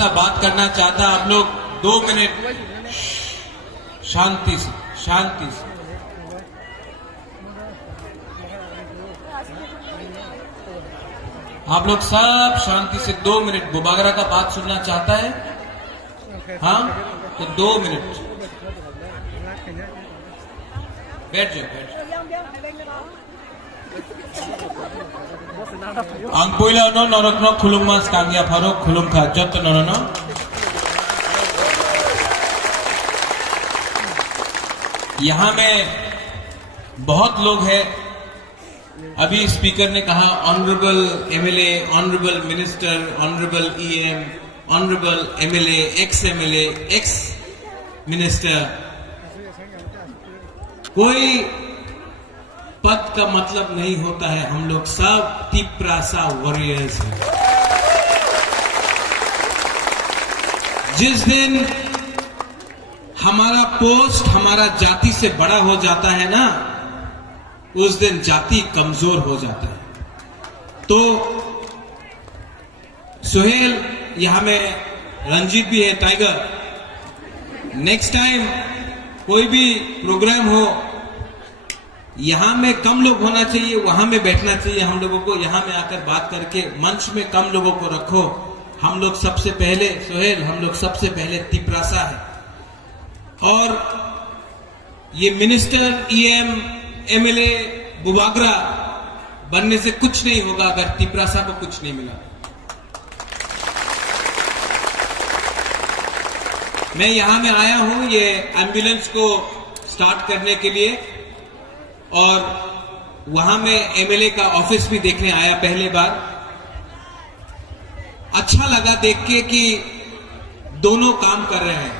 सा बात करना चाहता, आप लोग 2 मिनट शांति से आप लोग सब शांति से 2 मिनट। बुबागरा का बात सुनना चाहता है? हाँ, तो 2 मिनट बैठ जाओ। Ang poila no norok no khulum mas kangya pharo khulum kha jot no no. यहाँ में बहुत लोग हैं। अभी स्पीकर ने कहा honourable MLA, honourable minister, honourable EM, honourable MLA, ex minister. कोई पद का मतलब नहीं होता है, हम लोग सब तिपरासा वॉरियर्स हैं। जिस दिन हमारा पोस्ट हमारा जाति से बड़ा हो जाता है ना, उस दिन जाति कमजोर हो जाता है। तो सुहेल, यहां में रंजीत भी है, टाइगर। नेक्स्ट टाइम कोई भी प्रोग्राम हो, यहां में कम लोग होना चाहिए, वहां में बैठना चाहिए हम लोगों को। यहां में आकर बात करके मंच में कम लोगों को रखो। हम लोग सबसे पहले, सुहेल, हम लोग सबसे पहले तिपरासा है। और ये मिनिस्टर, ईएम, एमएलए, बुबागरा बनने से कुछ नहीं होगा अगर तिपरासा को कुछ नहीं मिला। मैं यहां में आया हूं ये एम्बुलेंस को स्टार्ट करने के लिए, और वहां में एमएलए का ऑफिस भी देखने आया पहले बार। अच्छा लगा देख के कि दोनों काम कर रहे हैं।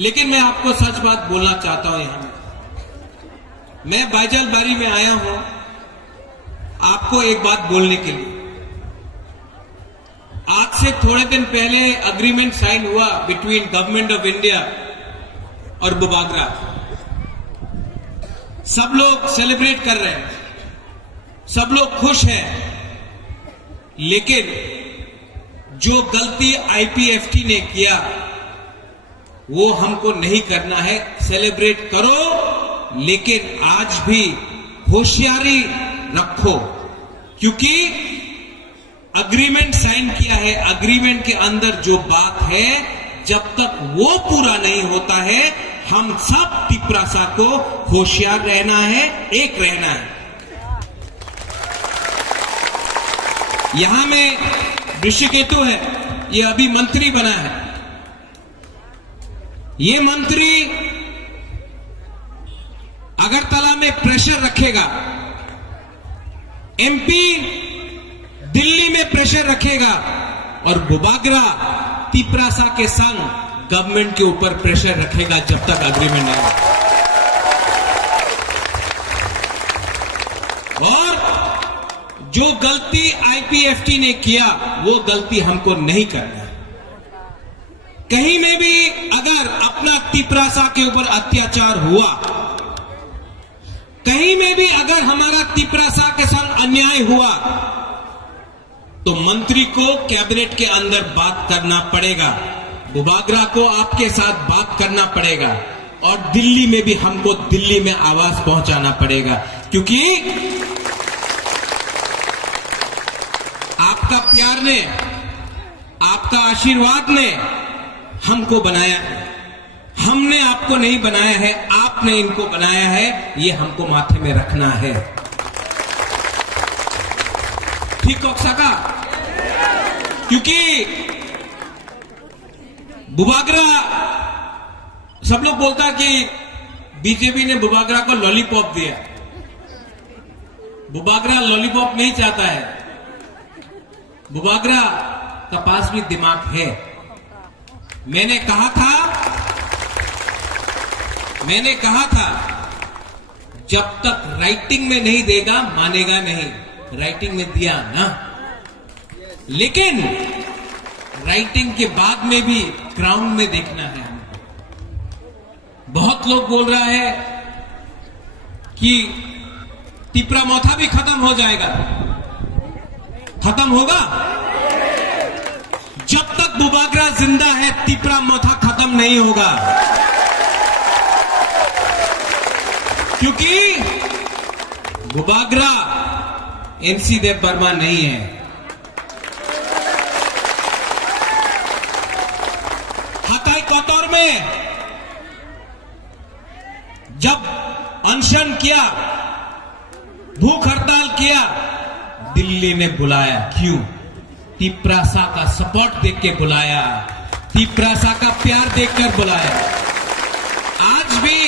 लेकिन मैं आपको सच बात बोलना चाहता हूं। यहां में मैं बाइजलबारी में आया हूं आपको एक बात बोलने के लिए। आज से थोड़े दिन पहले एग्रीमेंट साइन हुआ बिटवीन गवर्नमेंट ऑफ इंडिया और बुबागरा। सब लोग सेलिब्रेट कर रहे हैं, सब लोग खुश हैं। लेकिन जो गलती आईपीएफटी ने किया वो हमको नहीं करना है। सेलिब्रेट करो, लेकिन आज भी होशियारी रखो, क्योंकि अग्रीमेंट साइन किया है। अग्रीमेंट के अंदर जो बात है, जब तक वो पूरा नहीं होता है, हम सब तिपरासा को होशियार रहना है, एक रहना है। यहां में ऋषिकेतु है, ये अभी मंत्री बना है। ये मंत्री अगरतला में प्रेशर रखेगा, एमपी दिल्ली में प्रेशर रखेगा, और बुबागरा तिपरासा के संग गवर्नमेंट के ऊपर प्रेशर रखेगा जब तक एग्रीमेंट नहीं होगा। और जो गलती आईपीएफटी ने किया वो गलती हमको नहीं करना है। कहीं में भी अगर अपना तिपरासा के ऊपर अत्याचार हुआ, कहीं में भी अगर हमारा तिपरासा के साथ अन्याय हुआ, तो मंत्री को कैबिनेट के अंदर बात करना पड़ेगा, बुबागरा को आपके साथ बात करना पड़ेगा, और दिल्ली में भी हमको दिल्ली में आवाज पहुंचाना पड़ेगा। क्योंकि आपका प्यार ने, आपका आशीर्वाद ने हमको बनाया है। हमने आपको नहीं बनाया है, आपने इनको बनाया है। ये हमको माथे में रखना है। ठीक हो सका? क्योंकि बुबागरा, सब लोग बोलता कि बीजेपी ने बुबागरा को लॉलीपॉप दिया। बुबागरा लॉलीपॉप नहीं चाहता है। बुबागरा का पास भी दिमाग है। मैंने कहा था जब तक राइटिंग में नहीं देगा मानेगा नहीं। राइटिंग में दिया ना, लेकिन राइटिंग के बाद में भी ग्राउंड में देखना है हमको। बहुत लोग बोल रहा है कि तिपरा मोथा भी खत्म हो जाएगा। खत्म होगा? जिंदा है, तिपरा मोथा खत्म नहीं होगा। क्योंकि बुबागरा एमसी देव वर्मा नहीं है। हताई कोतौर में जब अनशन किया, भूख हड़ताल किया, दिल्ली ने बुलाया। क्यों? तिपरासा का सपोर्ट देख के बुलाया, तिपरासा का प्यार देखकर बुलाया। आज भी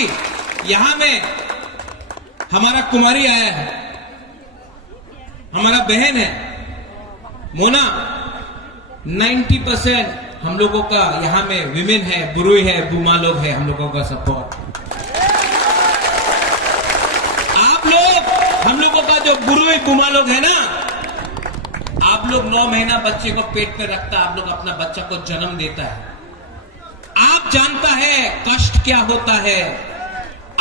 यहां में हमारा कुमारी आया है, हमारा बहन है मोना। 90% हम लोगों का यहां में विमेन है, बुरुई है, बुमा लोग है, हम लोगों का सपोर्ट। आप लोग, हम लोगों का जो बुरुई बुमा लोग है ना, आप लोग 9 महीना बच्चे को पेट में रखता, आप लोग अपना बच्चा को जन्म देता है। आप जानता है कष्ट क्या होता है,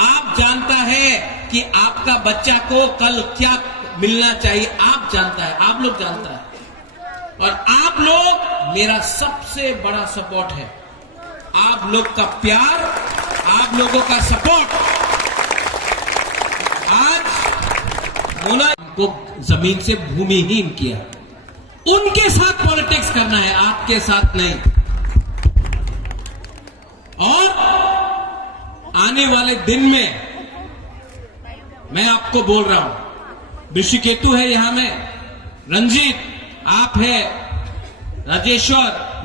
आप जानता है कि आपका बच्चा को कल क्या मिलना चाहिए, आप जानता है, आप लोग जानता है। और आप लोग मेरा सबसे बड़ा सपोर्ट है, आप लोग का प्यार, आप लोगों का सपोर्ट। आज मोना को जमीन से भूमिहीन किया, उनके साथ पॉलिटिक्स करना है, आपके साथ नहीं। और आने वाले दिन में मैं आपको बोल रहा हूं, ऋषिकेतु है यहां में, रंजीत आप है, राजेश्वर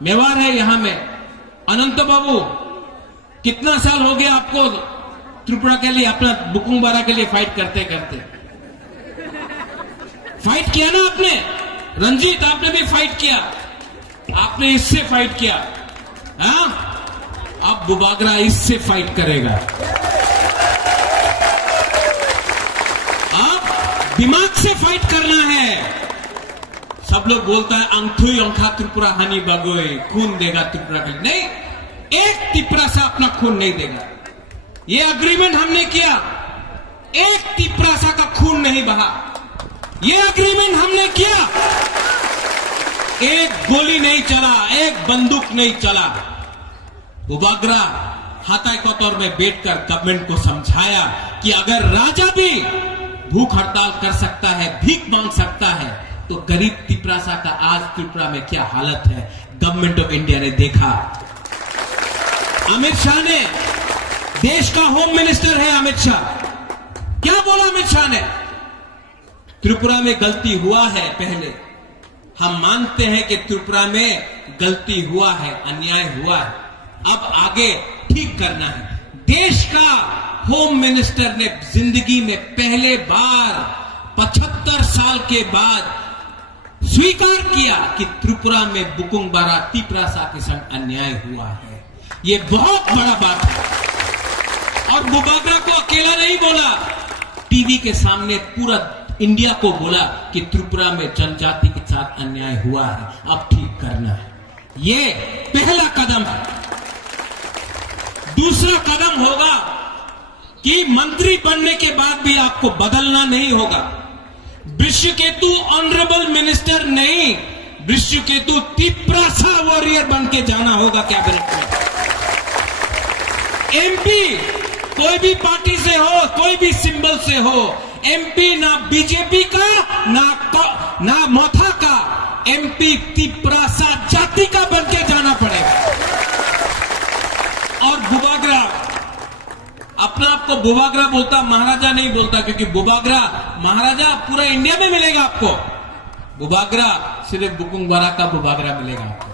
मेवार है यहां में, अनंत बाबू कितना साल हो गया आपको त्रिपुरा के लिए, अपना बुकुंग बारा के लिए फाइट करते करते? फाइट किया ना आपने? रंजीत आपने भी फाइट किया, आपने इससे फाइट किया। हाँ, अब बुबागरा इससे फाइट करेगा। अब दिमाग से फाइट करना है। सब लोग बोलता है अंथुई अंखा त्रिपुरा हानि बगोई, खून देगा त्रिपुरा के लिए। नहीं, एक तिपरा सा अपना खून नहीं देगा। ये अग्रीमेंट हमने किया, एक तिपरा सा का खून नहीं बहा। ये अग्रीमेंट हमने किया, एक गोली नहीं चला, एक बंदूक नहीं चला। बुबागरा हाथाई कोतौर में बैठकर गवर्नमेंट को समझाया कि अगर राजा भी भूख हड़ताल कर सकता है, भीख मांग सकता है, तो गरीब तिपरासा का आज त्रिपुरा में क्या हालत है, गवर्नमेंट ऑफ इंडिया ने देखा। अमित शाह ने, देश का होम मिनिस्टर है अमित शाह, क्या बोला अमित शाह ने? त्रिपुरा में गलती हुआ है, पहले हम मानते हैं कि त्रिपुरा में गलती हुआ है, अन्याय हुआ है, अब आगे ठीक करना है। देश का होम मिनिस्टर ने जिंदगी में पहले बार 75 साल के बाद स्वीकार किया कि त्रिपुरा में बुकुंग बारा तिपरासा के संग अन्याय हुआ है। ये बहुत बड़ा बात है। और बुबागरा को अकेला नहीं बोला, टीवी के सामने पूरा इंडिया को बोला कि त्रिपुरा में जनजाति के साथ अन्याय हुआ है, अब ठीक करना है। ये पहला कदम है। दूसरा कदम होगा कि मंत्री बनने के बाद भी आपको बदलना नहीं होगा। ऋषिकेतु ऑनरेबल मिनिस्टर नहीं, ऋषिकेतु तिपरासा वॉरियर बन के जाना होगा कैबिनेट में। एमपी कोई भी पार्टी से हो, कोई भी सिंबल से हो, एमपी ना बीजेपी का ना मोथा का, एमपी तिपरासा जाति का बन के जाना पड़ेगा। और बुबागरा अपना आपको बुबागरा बोलता, महाराजा नहीं बोलता, क्योंकि बुबागरा महाराजा पूरा इंडिया में मिलेगा आपको, बुबागरा सिर्फ बुकुंग बारा का बुबागरा मिलेगा आपको।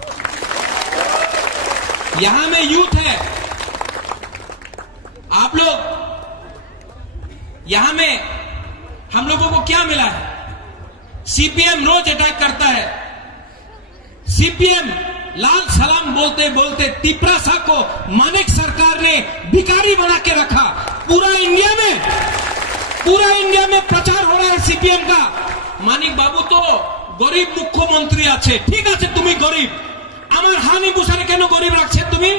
यहां में यूथ है, आप लोग यहां में, हम लोगों को क्या मिला है? सीपीएम रोज अटैक करता है, सीपीएम लाल सलाम बोलते बोलते तिपरासा को मानिक सरकार ने भिखारी बना के रखा। पूरा इंडिया में प्रचार हो रहा है सीपीएम का, मानिक बाबू तो गरीब मुख्यमंत्री आछे, ठीक है तुम्हें गरीब, আমার হানি বুসারে কেন गरीब रखे, तुम्हें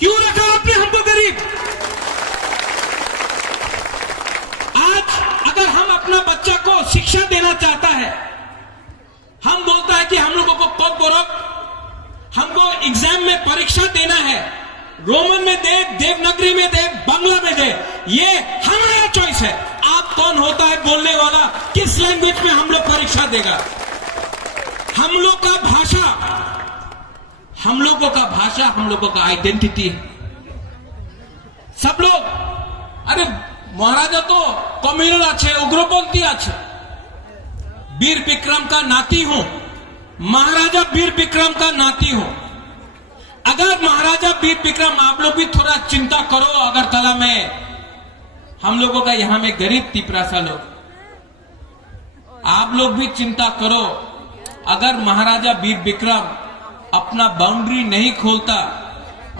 क्यों रखा आपने हमको गरीब? आज अगर हम अपना बच्चा को शिक्षा देना चाहता है, हम बोलता है कि हम लोगों को पग बोरक एग्जाम में परीक्षा देना है, रोमन में दे, देवनागरी में दे, बांग्ला में दे, ये हमारा चॉइस है। आप कौन होता है बोलने वाला, किस लैंग्वेज में हम लोग परीक्षा देगा? हम लोग का भाषा, हम लोगों का भाषा, हम लोगों का आइडेंटिटी है। सब लोग, अरे महाराजा तो कम्युनल आछे, उग्रपंथी आछे, वीर विक्रम का नाती हूं, महाराजा वीर विक्रम का नाती हूं। अगर महाराजा वीर विक्रम, आप लोग भी थोड़ा चिंता करो, अगरतला में हम लोगों का, यहां में गरीब तिपरासा लोग, आप लोग भी चिंता करो। अगर महाराजा वीर विक्रम अपना बाउंड्री नहीं खोलता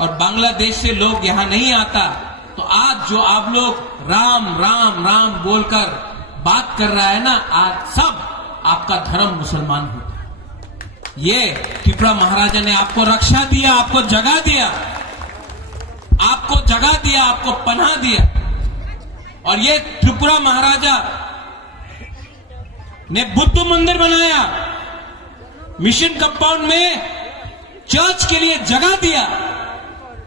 और बांग्लादेश से लोग यहां नहीं आता, तो आज जो आप लोग राम राम राम बोलकर बात कर रहा है ना, आज सब आपका धर्म मुसलमान होता। ये त्रिपुरा महाराजा ने आपको रक्षा दिया, आपको जगह दिया, आपको जगह दिया, आपको पनाह दिया। और ये त्रिपुरा महाराजा ने बुद्ध मंदिर बनाया, मिशन कंपाउंड में चर्च के लिए जगह दिया,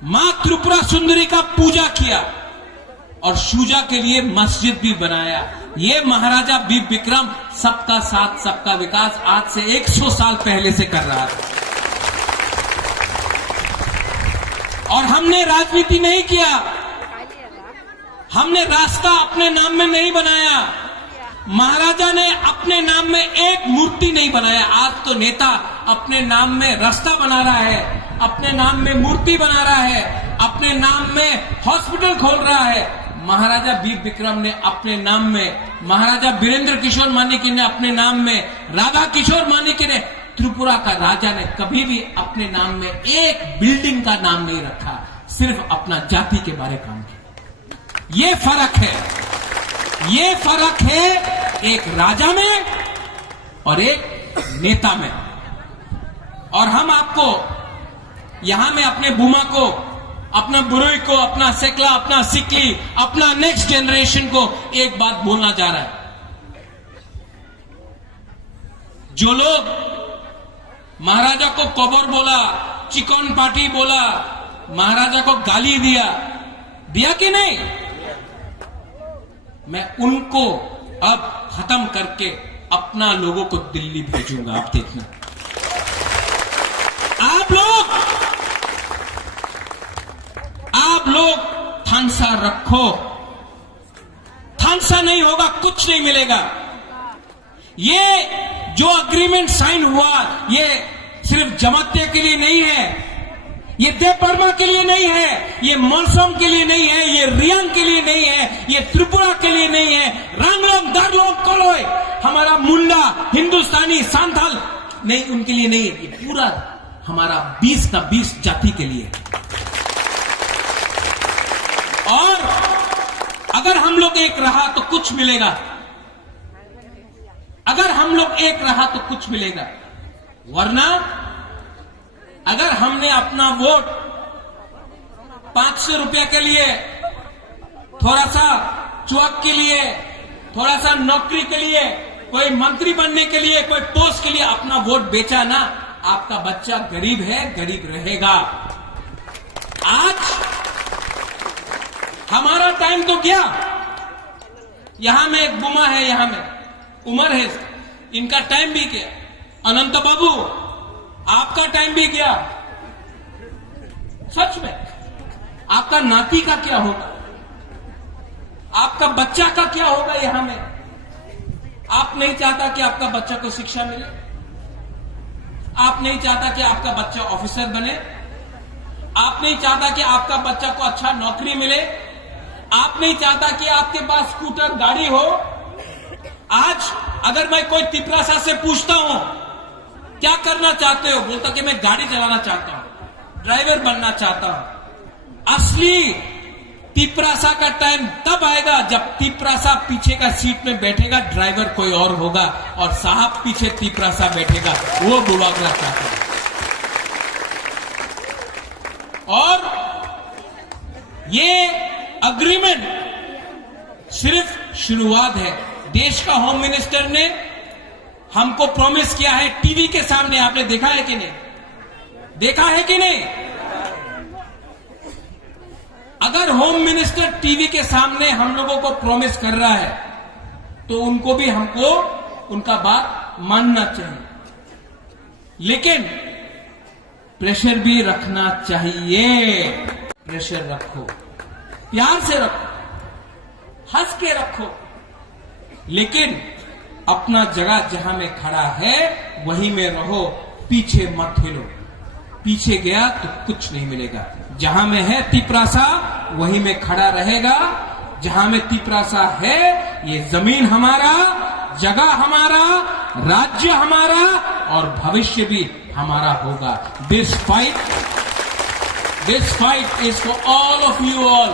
मां त्रिपुरा सुंदरी का पूजा किया और शुजा के लिए मस्जिद भी बनाया। ये महाराजा वीर विक्रम सबका साथ सबका विकास आज से 100 साल पहले से कर रहा था। और हमने राजनीति नहीं किया, हमने रास्ता अपने नाम में नहीं बनाया, महाराजा ने अपने नाम में एक मूर्ति नहीं बनाया। आज तो नेता अपने नाम में रास्ता बना रहा है, अपने नाम में मूर्ति बना रहा है, अपने नाम में हॉस्पिटल खोल रहा है। महाराजा वीर विक्रम ने अपने नाम में, महाराजा वीरेंद्र किशोर मानिकी ने अपने नाम में, राधा किशोर मानिकी ने, त्रिपुरा का राजा ने कभी भी अपने नाम में एक बिल्डिंग का नाम नहीं रखा, सिर्फ अपना जाति के बारे काम किया। ये फर्क है, ये फर्क है एक राजा में और एक नेता में। और हम आपको यहां में अपने बुमा को, अपना बुरुई को, अपना सेकला, अपना सिकली, अपना नेक्स्ट जनरेशन को एक बात बोलना जा रहा है। जो लोग महाराजा को कबर बोला, चिकन पार्टी बोला, महाराजा को गाली दिया कि नहीं? मैं उनको अब खत्म करके अपना लोगों को दिल्ली भेजूंगा। आप देखना, आप लोग थानसा रखो, थानसा नहीं होगा, कुछ नहीं मिलेगा। ये जो अग्रीमेंट साइन हुआ, ये सिर्फ जमातिया के लिए नहीं है, ये देवबर्मा के लिए नहीं है, ये मौसम के लिए नहीं है, ये रियांग के लिए नहीं है, ये त्रिपुरा के लिए नहीं है, रांगलोंग, दारलोंग, कोलोई, हमारा मुंडा, हिंदुस्तानी, सांथाल नहीं, उनके लिए नहीं है। ये पूरा हमारा 20 का 20 जाति के लिए। और अगर हम लोग एक रहा तो कुछ मिलेगा, अगर हम लोग एक रहा तो कुछ मिलेगा। वरना अगर हमने अपना वोट 500 रुपया के लिए, थोड़ा सा चौक के लिए, थोड़ा सा नौकरी के लिए, कोई मंत्री बनने के लिए, कोई पोस्ट के लिए अपना वोट बेचा ना, आपका बच्चा गरीब है, गरीब रहेगा। आज हमारा टाइम तो गया। यहां में एक बुमा है, यहां में उमर है, इनका टाइम भी गया। अनंत बाबू, आपका टाइम भी गया। सच में आपका नाती का क्या होगा, आपका बच्चा का क्या होगा? यहां में आप नहीं चाहता कि आपका बच्चा को शिक्षा मिले, आप नहीं चाहता कि आपका बच्चा ऑफिसर बने, आप नहीं चाहता कि आपका बच्चा को अच्छा नौकरी मिले, आप नहीं चाहता कि आपके पास स्कूटर गाड़ी हो। आज अगर मैं कोई तिपरासा से पूछता हूं क्या करना चाहते हो, बोलता कि मैं गाड़ी चलाना चाहता हूं, ड्राइवर बनना चाहता हूं। असली तिपरासा का टाइम तब आएगा जब तिपरासा पीछे का सीट में बैठेगा, ड्राइवर कोई और होगा, और साहब पीछे तिपरासा बैठेगा, वो बुलागरा चाहता है। और ये अग्रीमेंट सिर्फ शुरुआत है। देश का होम मिनिस्टर ने हमको प्रॉमिस किया है, टीवी के सामने, आपने देखा है कि नहीं? देखा है कि नहीं? अगर होम मिनिस्टर टीवी के सामने हम लोगों को प्रॉमिस कर रहा है तो उनको भी हमको उनका बात मानना चाहिए, लेकिन प्रेशर भी रखना चाहिए। प्रेशर रखो, प्यार से रखो, हंस के रखो, लेकिन अपना जगह जहां में खड़ा है वहीं में रहो, पीछे मत हिलो। पीछे गया तो कुछ नहीं मिलेगा। जहां में है तिपरासा वहीं में खड़ा रहेगा। जहां में तिपरासा है ये जमीन हमारा, जगह हमारा, राज्य हमारा और भविष्य भी हमारा होगा। This fight is for all of you all.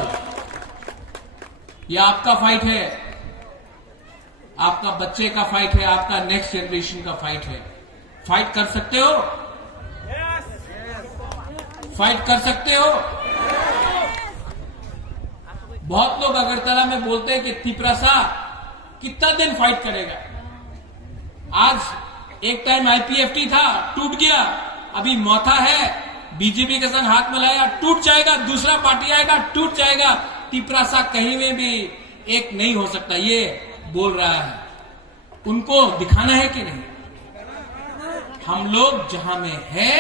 ये आपका फाइट है, आपका बच्चे का फाइट है, आपका नेक्स्ट जनरेशन का फाइट है। फाइट कर सकते हो? फाइट कर सकते हो? बहुत लोग अगरतला में बोलते हैं कि तिपरासा कितना दिन फाइट करेगा। आज एक टाइम आईपीएफटी था, टूट गया, अभी मौथा है, बीजेपी के संग हाथ मिलाया, टूट जाएगा, दूसरा पार्टी आएगा, टूट जाएगा। तिपरासा कहीं में भी एक नहीं हो सकता, ये बोल रहा है। उनको दिखाना है कि नहीं? हम लोग जहां में है,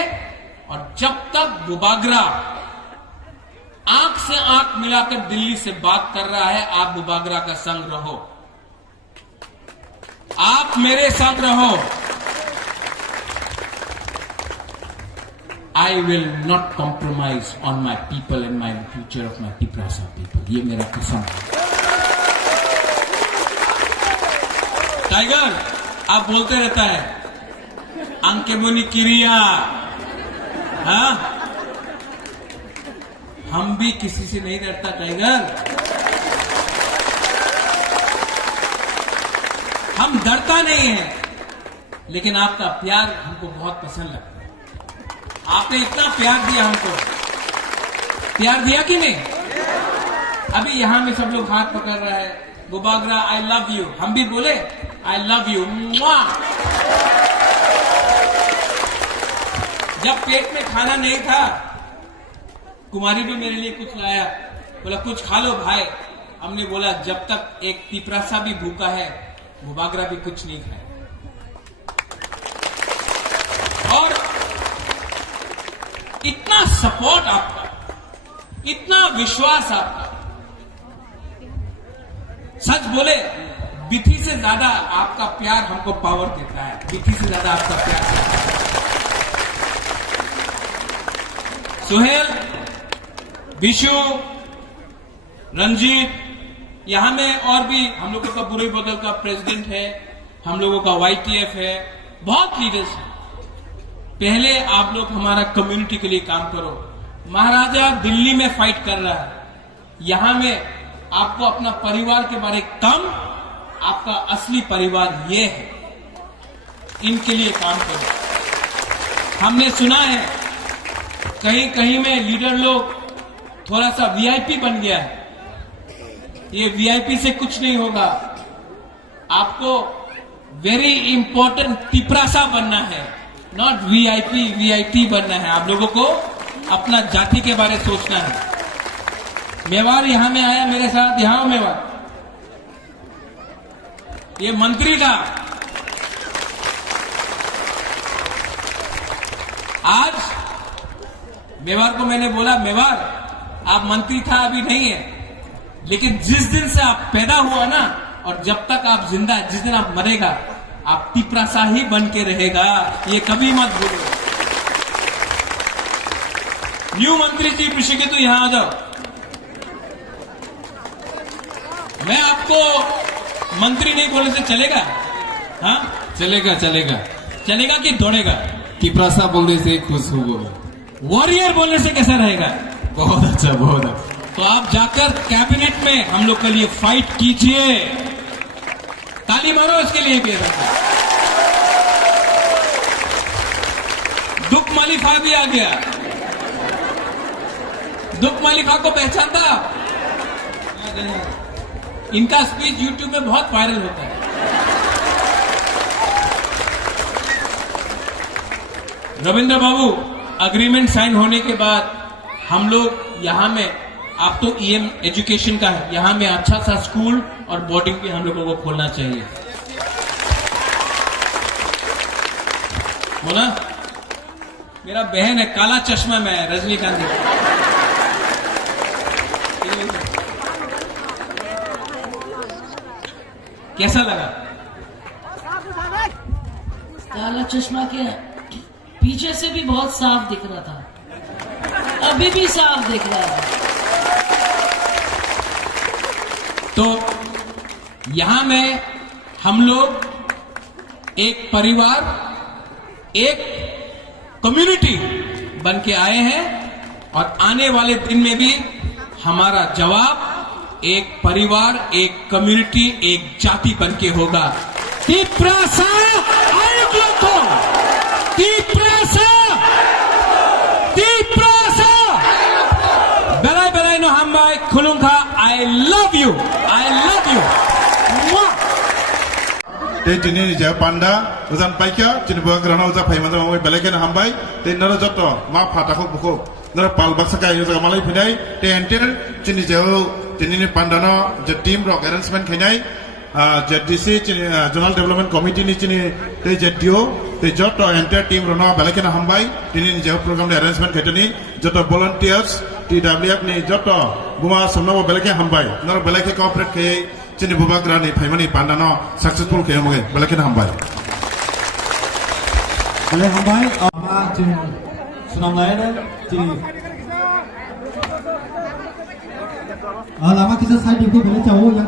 और जब तक बुबागरा आंख से आंख मिलाकर दिल्ली से बात कर रहा है, आप बुबागरा का संग रहो, आप मेरे संग रहो। I will not compromise on my people and my future of my Tiprasa people. ये मेरा कसम है। टाइगर आप बोलते रहता है अंकेमुनि किरिया, हाँ? हम भी किसी से नहीं डरता टाइगर, हम डरता नहीं है, लेकिन आपका प्यार हमको बहुत पसंद लगता है। आपने इतना प्यार दिया हमको, प्यार दिया कि नहीं? अभी यहां में सब लोग हाथ पकड़ रहा है, बुबागरा आई लव यू, हम भी बोले आई लव यू। जब पेट में खाना नहीं था, कुमारी भी मेरे लिए कुछ लाया, बोला कुछ खा लो भाई। हमने बोला जब तक एक तिपरासा भी भूखा है, बुबागरा भी कुछ नहीं खाए। और इतना सपोर्ट आपका, इतना विश्वास आपका, सच बोले बिथी से ज्यादा आपका प्यार हमको पावर देता है, बिथी से ज्यादा आपका प्यार देता है। सुहेल, विशु, रंजीत, यहां में और भी हम लोगों का बुरे बदल का प्रेसिडेंट है, हम लोगों का वाईटीएफ है, बहुत लीडर्स हैं। पहले आप लोग हमारा कम्युनिटी के लिए काम करो। महाराजा दिल्ली में फाइट कर रहा है, यहां में आपको अपना परिवार के बारे कम, आपका असली परिवार ये है, इनके लिए काम करो। हमने सुना है कहीं कहीं में लीडर लोग थोड़ा सा वीआईपी बन गया है। ये वीआईपी से कुछ नहीं होगा, आपको वेरी इंपॉर्टेंट तिपरासा बनना है, नॉट वीआईपी बनना है। आप लोगों को अपना जाति के बारे सोचना है। मेवाड़ यहां में आया मेरे साथ, यहां मेवाड़, ये मंत्री था, आज मेवाड़ को मैंने बोला मेवाड़ आप मंत्री था अभी नहीं है, लेकिन जिस दिन से आप पैदा हुआ ना, और जब तक आप जिंदा, जिस दिन आप मरेगा, आप तिपरासा ही बन के रहेगा, ये कभी मत भूलो। न्यू मंत्री जी ऋषिकेश तो यहां आ जाओ। मैं आपको मंत्री नहीं बोलने से चलेगा? हाँ चलेगा चलेगा चलेगा कि दौड़ेगा? तिपरासा बोलने से खुश होगा। वॉरियर बोलने से कैसा रहेगा? बहुत अच्छा, बहुत अच्छा। तो आप जाकर कैबिनेट में हम लोग के लिए फाइट कीजिए, ताली मारो इसके लिए भी। दुख मालिफा भी आ गया। दुख मालिफा को पहचानता? इनका स्पीच यूट्यूब में बहुत वायरल होता है। रविंद्र बाबू अग्रीमेंट साइन होने के बाद हम लोग यहाँ में, आप तो ईएम एजुकेशन का है, यहाँ में अच्छा सा स्कूल और बोर्डिंग भी हम लोगों को खोलना चाहिए। बोला मेरा बहन है, काला चश्मा में है, रजनीकांत जी। कैसा लगा? काला चश्मा क्या पीछे से भी बहुत साफ दिख रहा था, अभी भी साफ दिख रहा है। तो यहां में हम लोग एक परिवार, एक कम्युनिटी बन के आए हैं और आने वाले दिन में भी हमारा जवाब एक परिवार, एक कम्युनिटी, एक जाति बन के होगा। तिप्रासा आयुक्तो तिप्रासा तिप्रासा बेलाय बेलाय नो हामबाय खुलुंखा। I love you, I love you. ते दिनै जे पान्डा उजान पाइका चिनबो ग्रहण उजा फाइमान मावै बेलेकेन हामबाय ते नर जत मा फाटाखौ बुखौ नर पाल बाक्सका उजा मालाय फैनाय ते एंटेर चिनि जे दिनै पान्डानो जे टीम रक अरेंजमेंट खैनाय जे डीसी जोनल डेवलपमेंट कमिटी नि चिनि ते जे दियो ते जत एंटेर टीम रनो बेलेकेन हामबाय दिनै जे प्रोग्राम अरेंजमेंट खैतनि जत वॉलंटियर्स टीडब्ल्यूएफ नि जत बुमा समनाबो बेलेके हामबाय नर बेलेके कोऑपरेट खे चिनि बुबा ग्रानि फाइमानि पान्डानो सक्सेसफुल खे मगे बेलेकेन हामबाय Boleh hambai, ama cing sunam lain cing. Lama kita saya juga boleh jauh yang